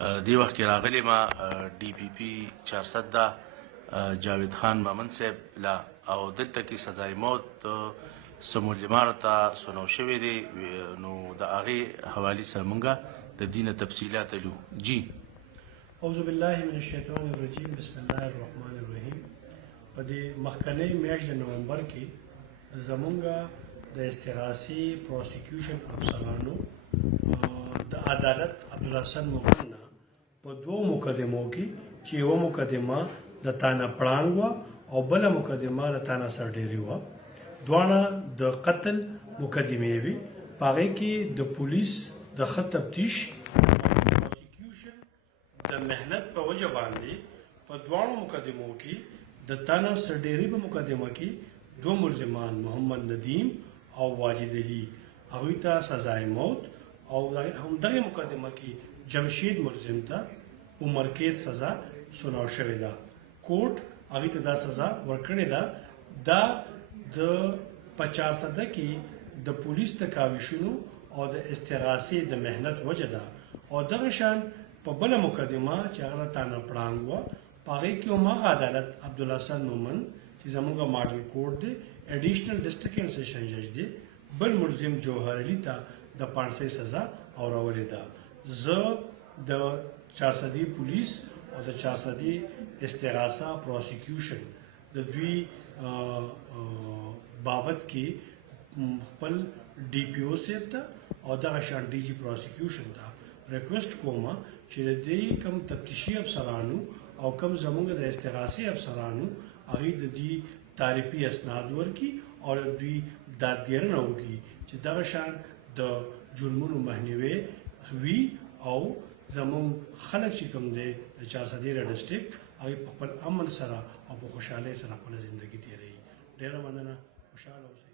دی وخت کې راغلی ما ډي پي پي 400 دا جاوید خان مامن صاحب لا او دلته کې سزای موت سمولجمانو ته سنو شوی دی نو د هغې حوالې سره مونږه د دې نه تفصیلات لو جی اعوذ بالله من الشیطان الرجیم بسم الله الرحمن الرحیم په دې مخکنۍ میاشت د نومبر کې زمونږه د استغاثي پروسیکیوشن افسرانو د عدالت عبدالحسن مومن نه په دوو مقدمو کې چې یوه مقدمه د تانه پړانګ وه او بله مقدمه د تانه سرډیري وه دواړه د قتل مقدمې وي په هغې کې د پولیس د ښه تفتیش پروسیکیوشن د محنت په وجه باندې په دواړو مقدمو کې د تانه سرډیري په مقدمه کې دو ملزمان محمد ندیم او واجد علي هغوی ته سزای موت او همدغه مقدمه کې جمشید ملزم ته عمر قید سزا سناو شوې ده کوर्ट هغې ته دا سزا ورکړې ده دا د 50 کې د پولیس د کاوشونو او د استغاثې د محنت وجه ده او دغه شان په بله مقدمه چې هغه تانه پړانګ وه په هغې کې هماغه عدالت عبدالحسن مومن چې زموږ ماډل کوर्ट دی ایډیشنل ډسټرکټ اینډ سیشن جج دی بل ملزم جوهر علي ته د 500 سزا اورولې ده زه د 400 پولیس او د 400 استغاثه پروسیکیوشن د دوی بابت کې خپل ډي پی او صاحب ته او دغه شان ډي جي پروسیکیوشن ته ریکویسټ کوم چې د دې کم تفتیشي افسرانو او کم زموږ د استغاثي افسرانو هغې د دې تعریفي اسناد ورکړي او دوی دادګیرنه وکړي چې دغه شان د جرمونو مخنیوی وي او زموږ خلک چې کوم دی د 400 ډسټرکټ هغوی په خپل امن سره او په خوشحالۍ سره خپله زندګي تېروي ډېره مننه خوشحاله اوسئ